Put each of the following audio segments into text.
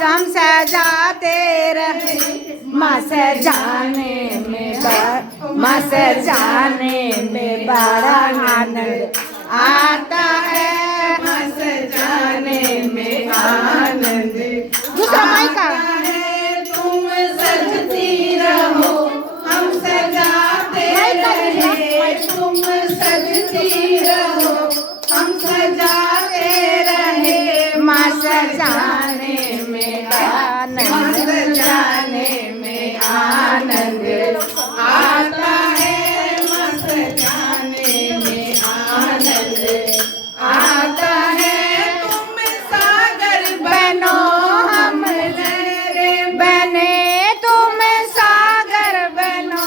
हम सजाते रहे माँ सजाने में बड़ा आनंद आता है। माँ सजाने में आनंद दूसरा माइक का है। तुम सजती रहो हम सजाते रहे, तुम सजती रहो हम सजाते रहे। माँ सजाने में आनंद, सजाने में आनंद आता है। माँ सजाने में आनंद आता है। तुम सागर बनो हम लहरें बने, तुम सागर बनो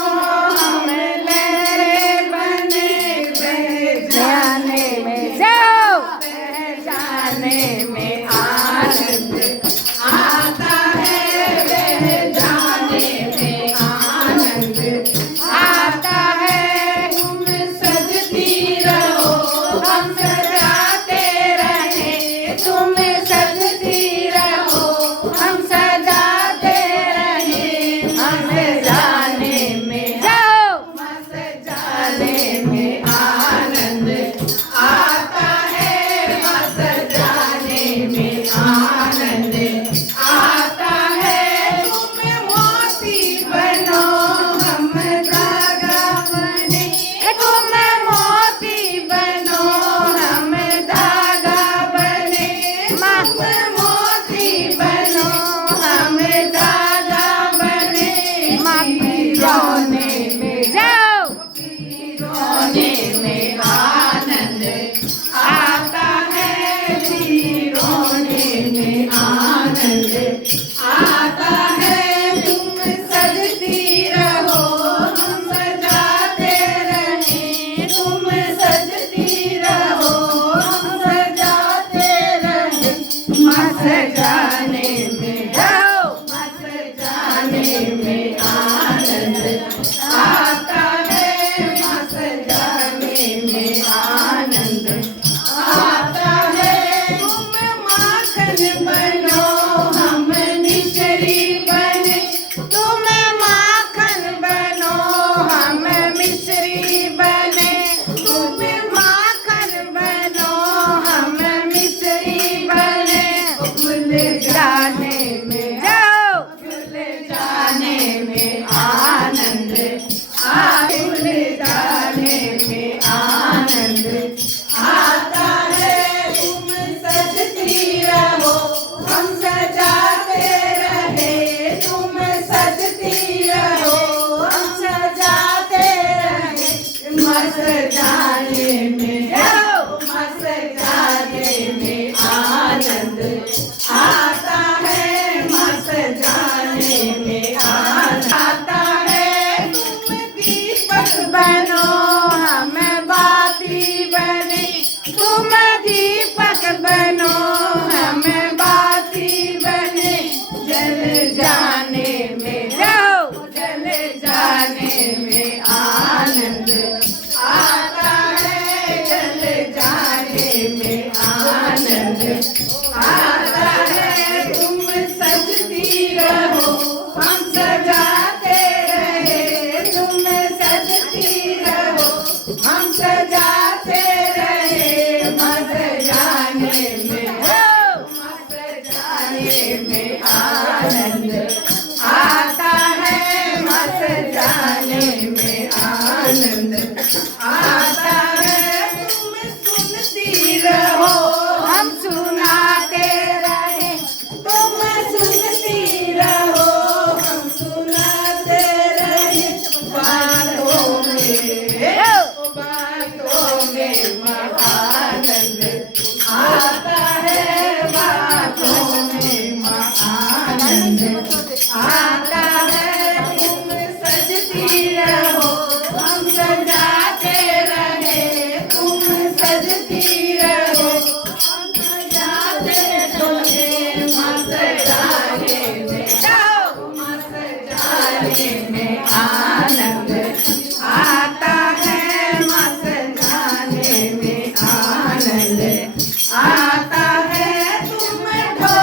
हम लहरें बने, बह जाने में जाओ, जाने में आनंद आता है। बह जाने में आनंद आता है। तुम सजती रहो हम सजाते रहे, तुम सजती रहो हम सजाते रहे। हम जाने में जाओ, सजाने में आनंद आता है। सजाने में आनंद आता है। तुम मोती बनो हम धागा बने, तुम मोती बनो हम धागा बने। तुम मोती बनो हम धागा बने। रोने में जाओ, रोने में आनंद आता है। रोने में आनंद आता है। तुम सजती रहो हम सजाते रहे, तुम सजती रहो हम सजाते रहे। माँ सजाने में जाओ, माँ सजाने में आनंद आता है। माँ सजाने में आनंद आता है। तुम माखन बनो हम मिश्री बने, तुम माखन बनो हम मिश्री बने। तुम माखन बनो हम मिश्री बने। भूल जाने में जाओ, भूल जाने में आनंद भूल जाने में आनंद आता है। तुम सजती रहो हम सजाते रहे, तुम सजती रहो हम सजाते रहे। मस जाने में जाओ, मस जाने में आनंद आता है। मस जाने में आनंद आता है। तुम दीपक बनो हम बाती बने, तुम दीपक बनो हम बाती बने। जल जाने में जाओ, जल जाने में आनंद आता है। जल जाने में आनंद आता है। तुम सजती रहो हम सजाते रहे, तुम सजती रहो हम सजाते रहे। मस जाने में जाओ, मस जाने में आनंद आता है। मस जाने में आनंद आता है। तुम सुनती रहो हम सुनाते रहे, तुम सुनती रहो हम सुनाते रहे। बातों में आनंद आता है। बातों में आनंद आता है। तुम सजती रहो हम सजाते रहे, तुम सजती रहो हम सजाते रहे। मस जाने में जाओ, मस जाने में आनंद आता है। मस जाने में आनंद आता है। तुम ढोल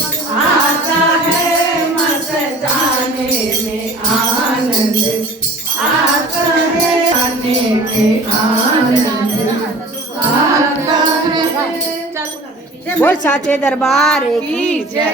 आता है मत जाने में आनंद, आता है आने में आनंद, आता है। बोल साचे दरबार की जय।